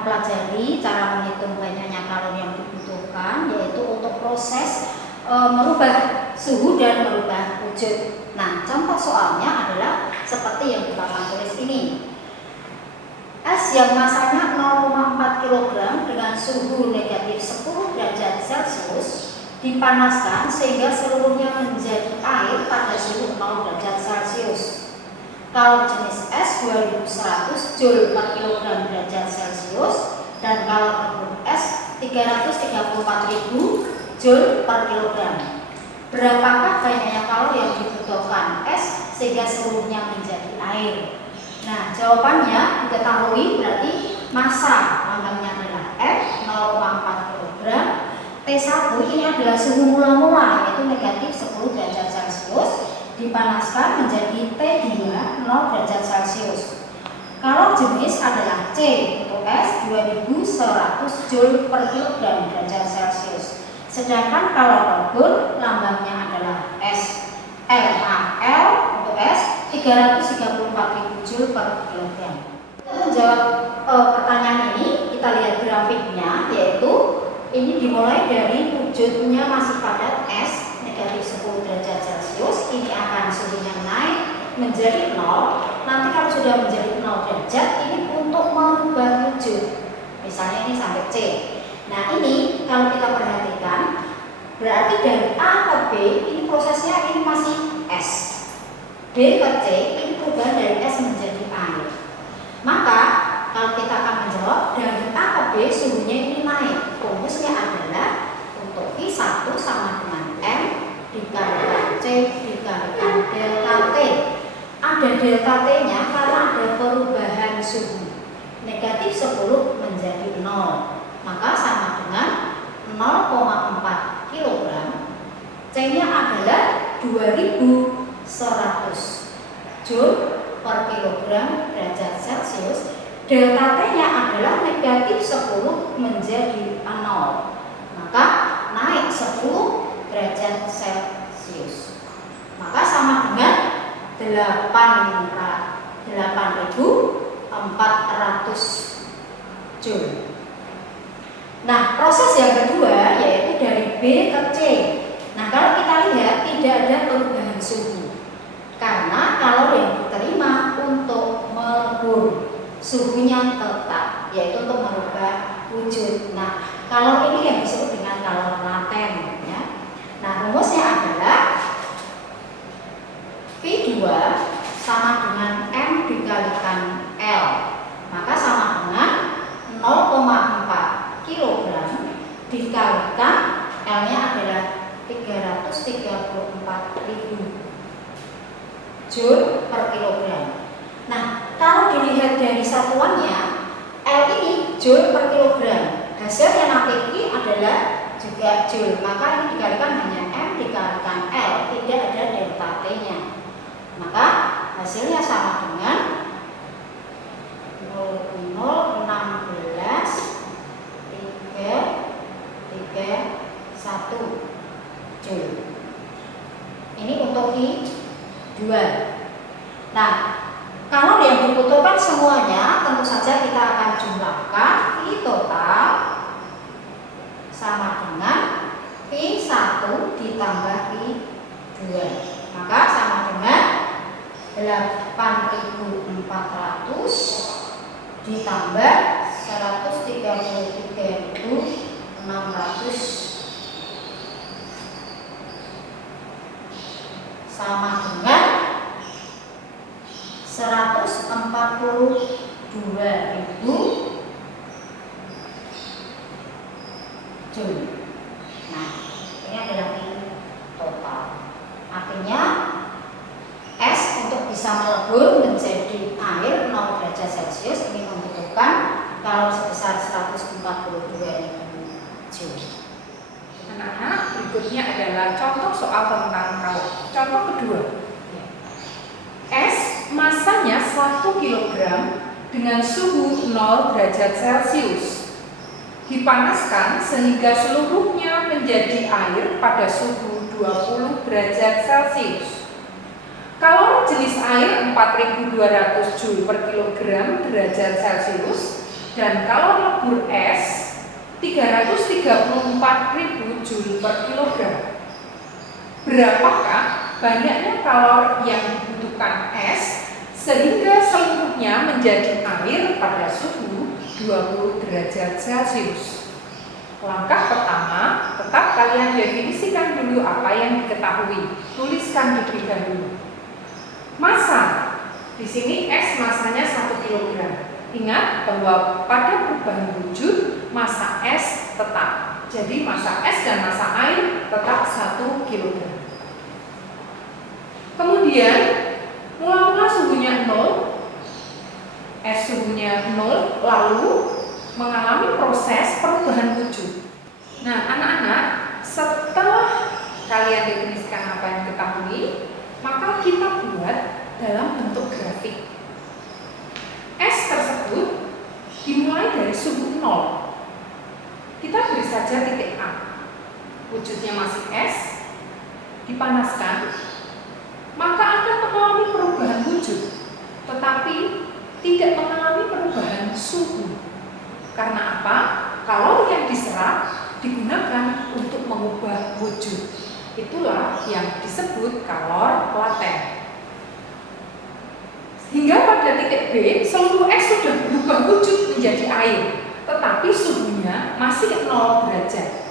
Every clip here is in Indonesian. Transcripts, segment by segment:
mempelajari cara menghitung banyaknya kalori yang dibutuhkan, yaitu untuk proses merubah suhu dan merubah wujud. Nah, contoh soalnya adalah seperti yang di papan tulis ini. Es yang masanya 0,4 kg dengan suhu negatif 10 derajat Celcius dipanaskan sehingga seluruhnya menjadi air pada suhu 0 derajat Celcius. Kalau jenis es 2100 Joule per kilogram derajat Celcius dan kalau es 334.000 Joule per kilogram. Berapakah banyaknya kalori yang dibutuhkan es sehingga seluruhnya menjadi air? Nah, jawabannya diketahui berarti massa lambangnya adalah F 0,4 kg. T1 ini adalah suhu mula-mula yaitu negatif 10 derajat Celcius dipanaskan menjadi T2 0 derajat Celcius. Kalau jenis adalah C untuk es 2100 Joule per kilogram derajat Celcius. Sedangkan kalau kalkulus lambangnya adalah S LAL untuk es 334.000 Joule per kilogram. Untuk menjawab pertanyaan ini kita lihat grafiknya, yaitu ini dimulai dari wujudnya masih padat es negatif 10 derajat Celcius. Ini akan suhunya naik menjadi 0. Nanti kalau sudah menjadi 0 derajat ini untuk merubah wujud. Misalnya ini sampai C. Nah, ini kalau kita perhatikan berarti dari A ke B ini prosesnya ini masih S. B ke C ini perubahan dari es menjadi air. Maka kalau kita akan menjawab dari A ke B suhunya ini naik. Rumusnya adalah untuk I1 sama dengan M dikalikan C dikalikan delta T. Ada delta T-nya karena ada perubahan suhu. Negatif 10 menjadi 0. Maka sama dengan 0,4 kg. C-nya adalah 2100 Joule per kilogram derajat Celcius. Delta T-nya adalah negatif 10 menjadi 0. Maka naik 10 derajat Celcius. Maka sama dengan 8.400 Joule. Nah, proses yang kedua yaitu dari B ke C. Nah, kalau kita lihat tidak ada perubahan suhu. Karena kalori yang diterima untuk melebur suhunya tetap, yaitu untuk merubah wujud. Nah, kalori ini yang disebut dengan kalori laten ya. Nah, rumusnya adalah V2 sama dengan M dikalikan L. Maka sama dengan 0,4 kg dikalikan L-nya adalah 334.000 Joule per kilogram. Nah, kalau dilihat dari satuannya, L ini Joule per kilogram. Hasilnya nanti ini adalah juga Joule. Maka ini dikalikan hanya M dikalikan L, tidak ada delta T-nya. Maka hasilnya sama dengan 0,16 Joule. Ini untuk I2. Nah, kalau yang dibutuhkan semuanya tentu saja kita akan jumlahkan I total sama dengan I1 ditambah I2. Maka sama dengan 8.400 ditambah 133.600 sama dengan 142.000 Joule. Nah, ini adalah I total. Artinya es untuk bisa melebur menjadi air 0 derajat Celcius ini membutuhkan kalori sebesar 142.000 Joule. Anak-anak, berikutnya adalah contoh soal tentang kalori. Contoh kedua. Es masanya 1 kg dengan suhu 0 derajat Celcius dipanaskan sehingga seluruhnya menjadi air pada suhu 20 derajat Celcius. Kalori jenis air 4.200 Joule per kilogram derajat Celcius dan kalor lebur es 334.000 Joule per kilogram. Berapakah banyaknya kalor yang dibutuhkan es sehingga seluruhnya menjadi air pada suhu 20 derajat Celcius? Langkah pertama, tetap kalian definisikan dulu apa yang diketahui. Tuliskan terlebih dahulu. Massa. Di sini es masanya 1 kg. Ingat bahwa pada perubahan wujud massa es tetap. Jadi massa es dan massa air tetap 1 kg. Kemudian mula-mula suhunya 0, es suhunya 0, lalu mengalami proses perubahan wujud. Nah, anak-anak, setelah kalian definisikan apa yang diketahui, maka kita buat dalam bentuk grafik. Es tersebut dimulai dari suhu 0. Kita beri saja titik A. Wujudnya masih es, dipanaskan, maka akan mengalami perubahan wujud, tetapi tidak mengalami perubahan suhu. Karena apa? Kalori yang diserap digunakan untuk mengubah wujud. Itulah yang disebut kalor laten. Hingga pada titik B, seluruh es sudah berubah wujud menjadi air, tetapi suhunya masih 0 derajat.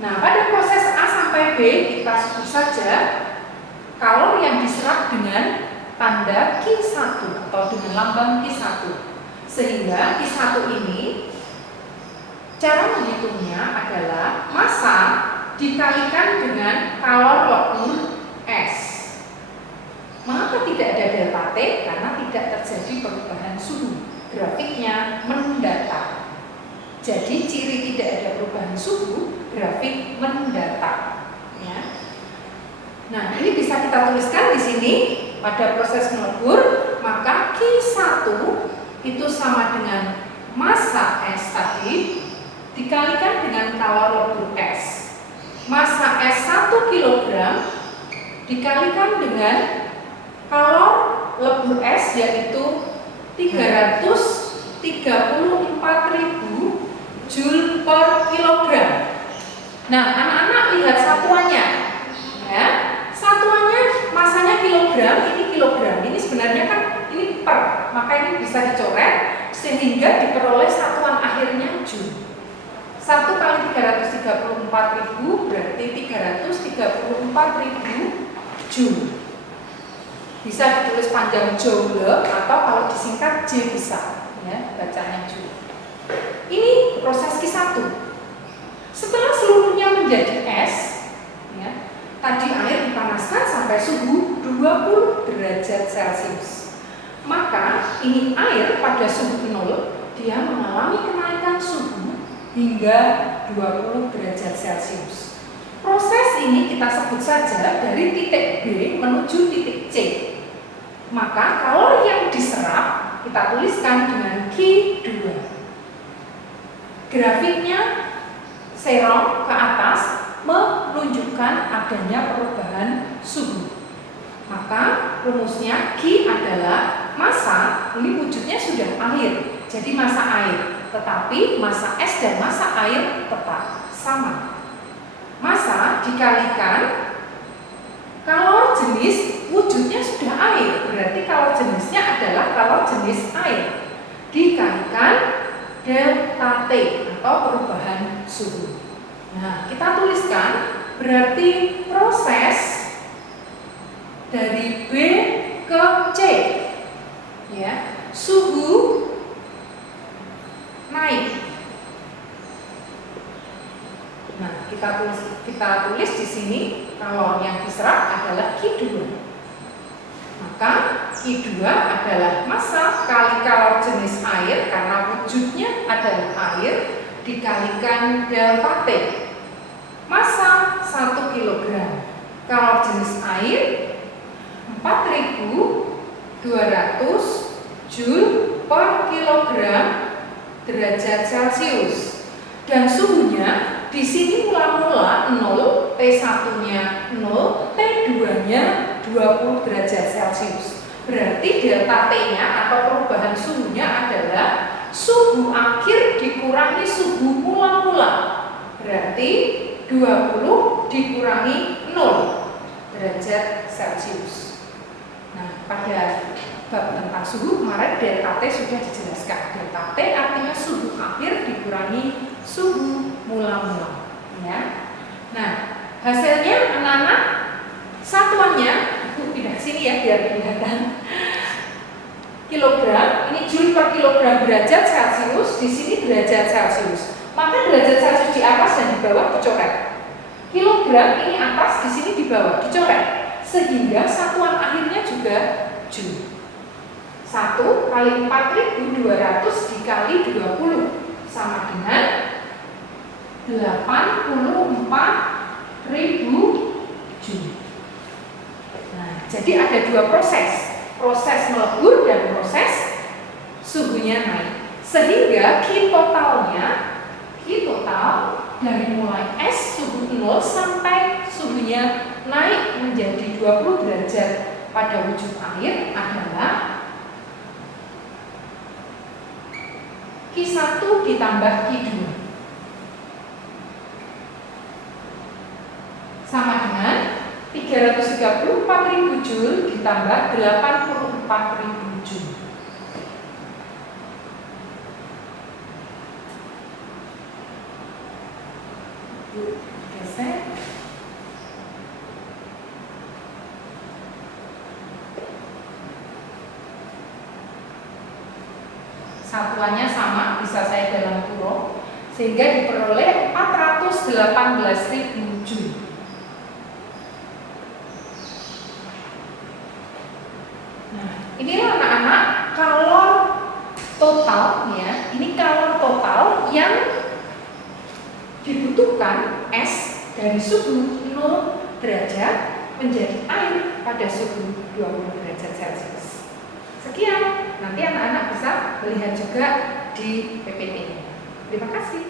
Nah, pada proses A sampai B, kita sebut saja kalor yang diserap dengan tanda Q1 atau dengan lambang Q1. Sehingga Q1 ini cara menghitungnya adalah massa dikalikan dengan kalor lebur es. Mengapa tidak ada delta T? Karena tidak terjadi perubahan suhu. Grafiknya mendatar. Jadi ciri tidak ada perubahan suhu, grafik mendatar. Ya. Nah, ini bisa kita tuliskan di sini pada proses melebur, maka Q1 itu sama dengan massa es tadi dikalikan dengan kalor lebur es. Massa es 1 kg dikalikan dengan kalor lebur es yaitu 334.000 Joule per kilogram. Nah, anak-anak lihat satuannya. Ya. Satuannya masanya kilogram, ini kilogram. Ini sebenarnya kan ini per, maka ini bisa dicoret sehingga diperoleh satuan akhirnya Joule. 1 kali 334.000 berarti 334.000 Joule. Bisa ditulis panjang Joule atau kalau disingkat J besar, ya, bacanya Joule. Ini proses Q1. Setelah seluruhnya menjadi es, ya, tadi air dipanaskan sampai suhu 20 derajat Celcius. Maka ini air pada suhu 0, dia mengalami kenaikan suhu hingga 20 derajat Celcius. Proses ini kita sebut saja dari titik B menuju titik C. Maka kalori yang diserap kita tuliskan dengan Q2. Grafiknya serong ke atas menunjukkan adanya perubahan suhu. Maka rumusnya Q adalah massa, ini wujudnya sudah air, jadi massa air. Tetapi massa es dan massa air tetap sama. Massa dikalikan kalor jenis wujudnya sudah air, berarti kalor jenisnya adalah kalor jenis air dikalikan delta T atau perubahan suhu. Nah, kita tuliskan berarti proses dari B ke C, ya, suhu naik. Nah, kita tulis di sini kalor yang diserap adalah Q2. Maka Q2 adalah massa kali kalor jenis air karena wujudnya adalah air dikalikan delta T. Massa 1 kg. Kalor jenis air 4.200 Joule per kilogram derajat Celcius. Dan suhunya di sini mula-mula 0, T1-nya 0, T2-nya 20 derajat Celcius. Berarti delta T-nya atau perubahan suhunya adalah suhu akhir dikurangi suhu mula-mula. Berarti 20 dikurangi 0 derajat Celcius. Nah, pada bab tentang suhu kemarin delta T sudah dijelaskan. Delta T artinya suhu akhir dikurangi suhu mula-mula. Ya. Nah, hasilnya anak-anak satuannya, aku pindah sini ya biar kelihatan. Kilogram, ini joule per kilogram derajat Celcius, di sini derajat Celcius. Maka derajat Celcius di atas dan di bawah dicoret. Kilogram ini atas, di sini di bawah dicoret. Sehingga satuan akhirnya juga joule. 1 kali 4.200 dikali 20 sama dengan 84.000 joule. Nah, jadi ada dua proses melebur dan proses suhunya naik. Sehingga Q total dari mulai S suhu 0 sampai suhunya naik menjadi 20 derajat pada wujud air adalah Q1 ditambah Q2 sama dengan 334.000 joule ditambah 84.000 joule. Geser. Satuannya sama, bisa saya dalam kurung, sehingga diperoleh 418.000 joule. Nah, inilah anak-anak kalor total ya. Ini kalor total yang dibutuhkan S dari suhu 0 derajat menjadi air pada suhu 20 derajat Celcius. Sekian, nanti anak-anak bisa melihat juga di PPT. Terima kasih.